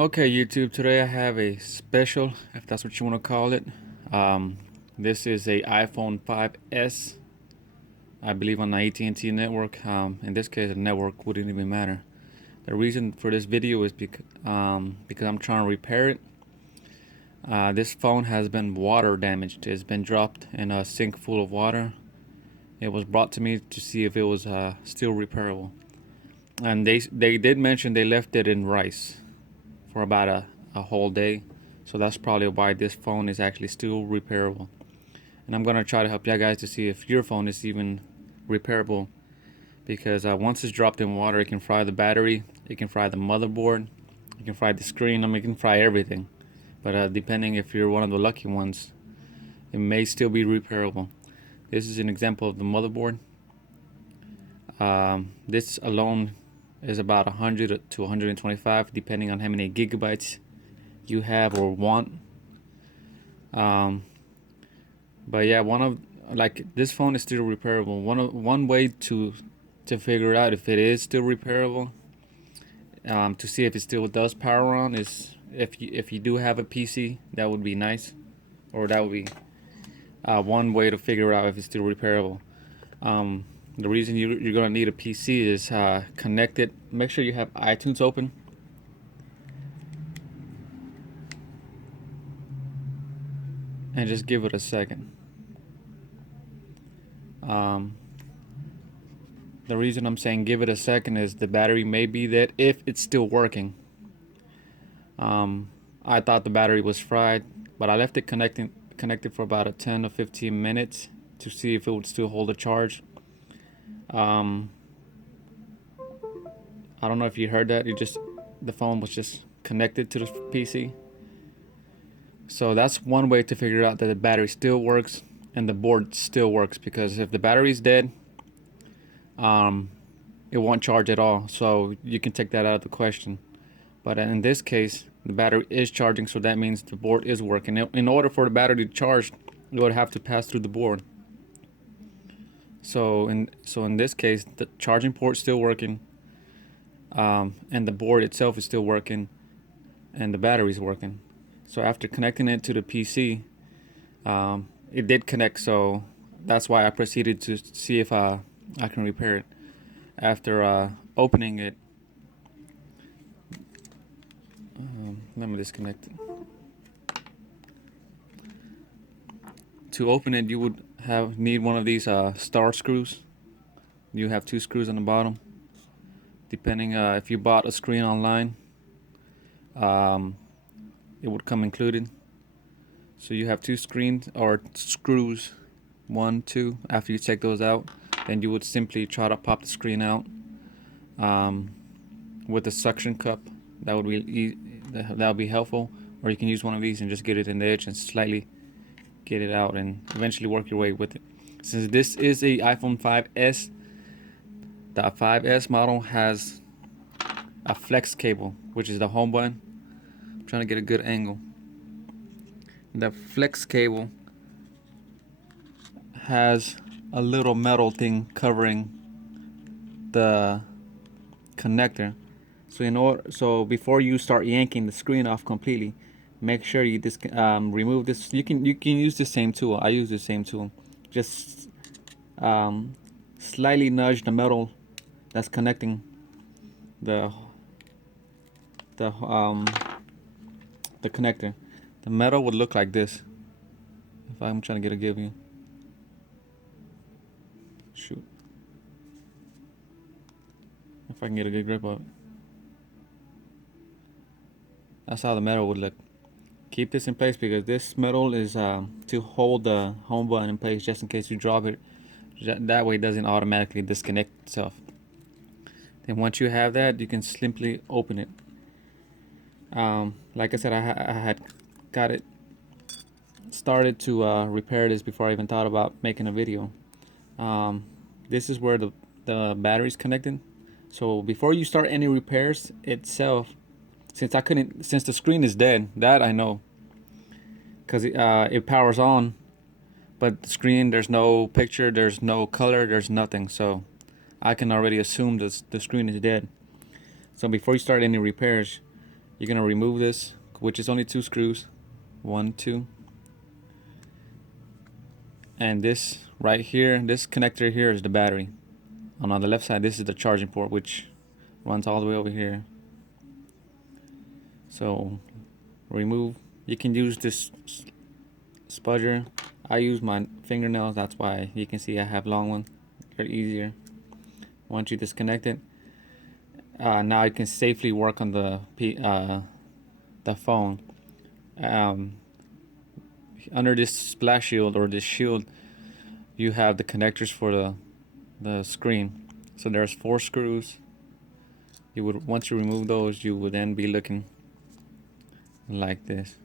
Okay, YouTube, today I have a special, if that's what you want to call it. This is a iPhone 5S, I believe on the AT&T network. In this case, the network wouldn't even matter. The reason for this video is because I'm trying to repair it. This phone has been water damaged. It's been dropped in a sink full of water. It was brought to me to see if it was still repairable. And they did mention they left it in rice for about a whole day, so that's probably why this phone is actually still repairable. And I'm gonna try to help you guys to see if your phone is even repairable, because once it's dropped in water, it can fry the battery, it can fry the motherboard, it can fry the screen. I mean, it can fry everything. But depending if you're one of the lucky ones, it may still be repairable. This is an example of the motherboard. This alone is about 100 to 125, depending on how many gigabytes you have or want. But yeah, this phone is still repairable. One way to figure out if it is still repairable, to see if it still does power on, is if you do have a PC, that would be nice, or that would be one way to figure out if it's still repairable. The reason you're gonna need a PC is connect it. Make sure you have iTunes open. And just give it a second. The reason I'm saying give it a second is the battery may be dead if it's still working. I thought the battery was fried, but I left it connected for about 10 or 15 minutes to see if it would still hold a charge. I don't know if you heard that. The phone was just connected to the PC. So that's one way to figure out that the battery still works and the board still works, because if the battery's dead, it won't charge at all. So you can take that out of the question. But in this case, the battery is charging, so that means the board is working. In order for the battery to charge, it would have to pass through the board. So in this case, the charging port is still working, and the board itself is still working, and the battery is working. So after connecting it to the PC, it did connect. So that's why I proceeded to see if I can repair it. After opening it, let me disconnect it. To open it, you would need one of these star screws. You have 2 screws on the bottom. Depending if you bought a screen online, it would come included. So you have 2 screws, 1, 2. After you take those out, then you would simply try to pop the screen out with a suction cup. That would be helpful. Or you can use one of these and just get it in the edge and slightly get it out, and eventually work your way with it. Since this is a iPhone 5S, the 5S model has a flex cable, which is the home button. I'm trying to get a good angle. The flex cable has a little metal thing covering the connector. So before you start yanking the screen off completely, make sure you remove this. You can use the same tool. I use the same tool. Just slightly nudge the metal that's connecting the connector. The metal would look like this. If I'm trying to get a give you. Shoot. If I can get a good grip of it. That's how the metal would look. Keep this in place, because this metal is to hold the home button in place, just in case you drop it. That way it doesn't automatically disconnect itself. Then once you have that, you can simply open it. Like I said, I had got it started to repair this before I even thought about making a video. This is where the battery's connected. So before you start any repairs itself, since the screen is dead, that I know, because it powers on, but the screen, there's no picture, there's no color, there's nothing. So I can already assume the screen is dead. So before you start any repairs, You're gonna remove this, which is only 2 screws, 1, 2, and this right here, this connector here is the battery. And on the left side, this is the charging port, which runs all the way over here. So remove. You can use this spudger. I use my fingernails, that's why you can see I have long ones. They're easier. Once you disconnect it, now you can safely work on the phone. Under this splash shield or this shield, you have the connectors for the screen. So there's 4 screws. You would, once you remove those, you would then be looking like this.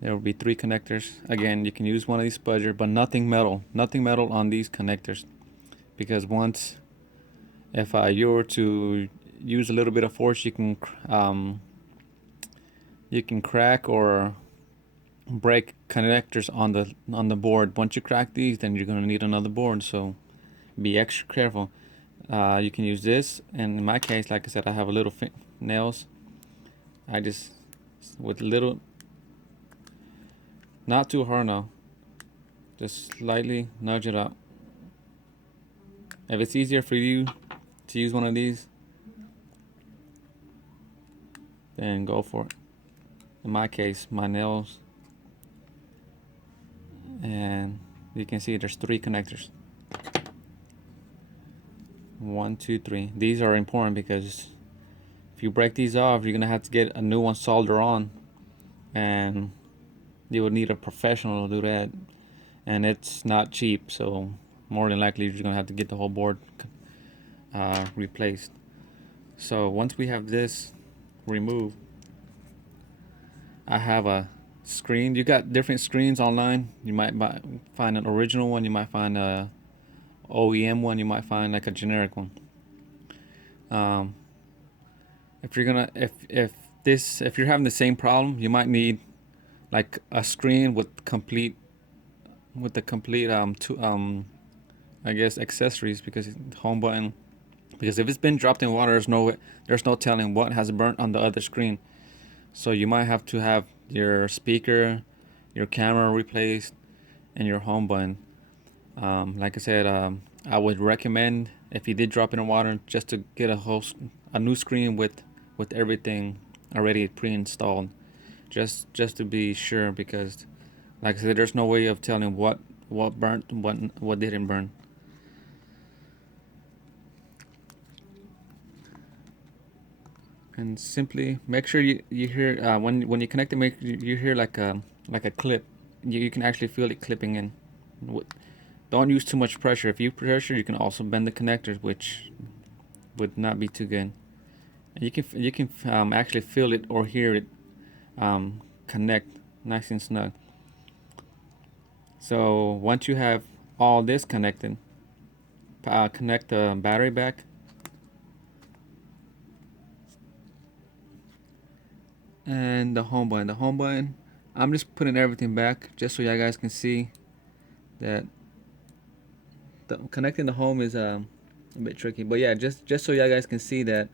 There will be 3 connectors. Again, you can use one of these spudger, but nothing metal on these connectors, because once, if you were to use a little bit of force, you can crack or break connectors on the board. Once you crack these, then you're gonna need another board. So be extra careful. You can use this, and in my case, like I said, I have a little nails. I just, with little, not too hard now, just slightly nudge it up. If it's easier for you to use one of these, then go for it. In my case, my nails, and you can see there's 3 connectors. 1, 2, 3. These are important because if you break these off, you're gonna have to get a new one soldered on, and you would need a professional to do that, and it's not cheap. So more than likely, you're gonna have to get the whole board replaced. So once we have this removed, I have a screen. You got different screens online. You might find an original one. You might find a OEM one. You might find like a generic one. If you're gonna, if you're having the same problem, you might need like a screen with the complete I guess accessories, because home button. Because if it's been dropped in water, there's no telling what has burnt on the other screen. So you might have to have your speaker, your camera replaced, and your home button. Like I said, I would recommend, if you did drop it in water, just to get a new screen with everything already pre-installed, just to be sure. Because, like I said, there's no way of telling what burnt, what didn't burn. And simply make sure you hear, when you connect it, you hear like a clip. You can actually feel it clipping in. Don't use too much pressure. If you pressure, you can also bend the connectors, which would not be too good. And you can actually feel it or hear it connect nice and snug. So once you have all this connected, connect the battery back. And the home button, I'm just putting everything back just so you guys can see that connecting the home is a bit tricky. But yeah, just so you guys can see that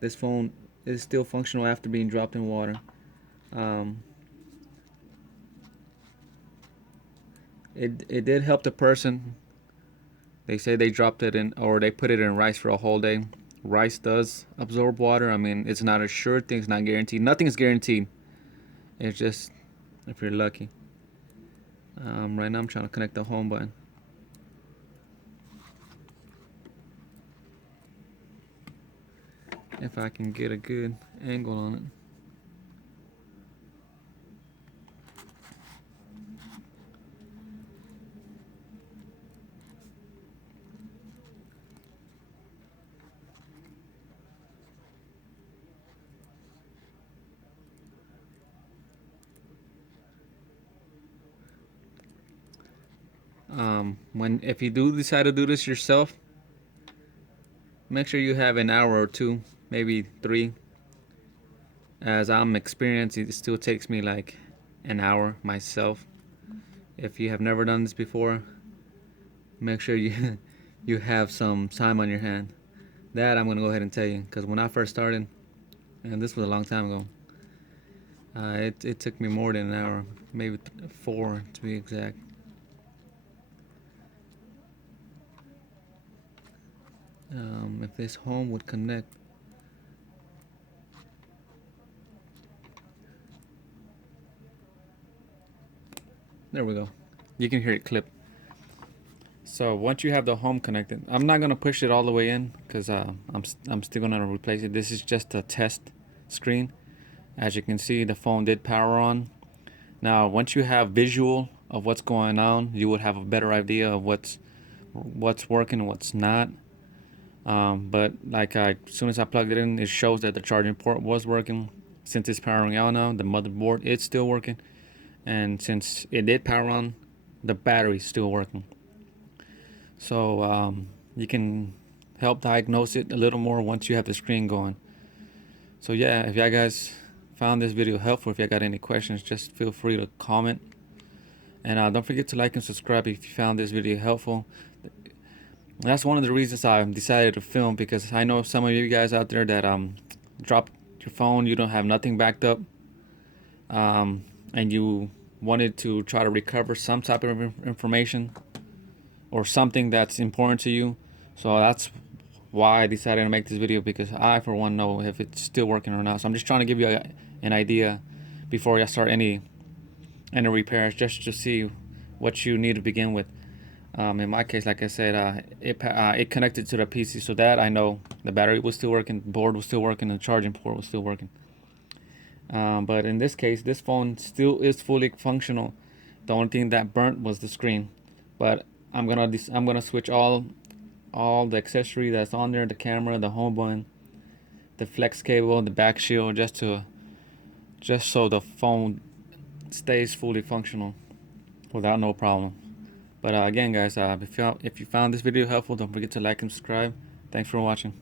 this phone is still functional after being dropped in water. It did help the person. They say they dropped it in, or they put it in rice for a whole day. Rice does absorb water. I mean, it's not a sure thing. It's not guaranteed. Nothing is guaranteed. It's just if you're lucky. Right now I'm trying to connect the home button. If I can get a good angle on it. If you do decide to do this yourself, make sure you have an hour or 2, maybe 3. As I'm experienced, it still takes me like an hour myself. If you have never done this before, make sure you you have some time on your hand. That I'm gonna go ahead and tell you, because when I first started, and this was a long time ago. It took me more than an hour, maybe 4 to be exact. If this home would connect. There we go. You can hear it clip. So once you have the home connected, I'm not gonna push it all the way in because I'm still gonna replace it. This is just a test screen. As you can see, the phone did power on. Now, once you have visual of what's going on, you would have a better idea of what's working and what's not. But like as soon as I plugged it in, it shows that the charging port was working. Since it's powering out now, the motherboard is still working, and since it did power on, the battery's still working. So you can help diagnose it a little more once you have the screen going. So yeah, if y'all guys found this video helpful, if y'all got any questions, just feel free to comment. And don't forget to like and subscribe if you found this video helpful. That's one of the reasons I decided to film, because I know some of you guys out there that dropped your phone, you don't have nothing backed up, and you wanted to try to recover some type of information or something that's important to you. So that's why I decided to make this video, because I for one know if it's still working or not. So I'm just trying to give you an idea before I start any repairs, just to see what you need to begin with. In my case, like I said, it connected to the PC, so that I know the battery was still working, the board was still working, and the charging port was still working. But in this case, this phone still is fully functional. The only thing that burnt was the screen. But I'm gonna switch all the accessory that's on there, the camera, the home button, the flex cable, the back shield, just so the phone stays fully functional without no problem. But again, guys, if you found this video helpful, don't forget to like and subscribe. Thanks for watching.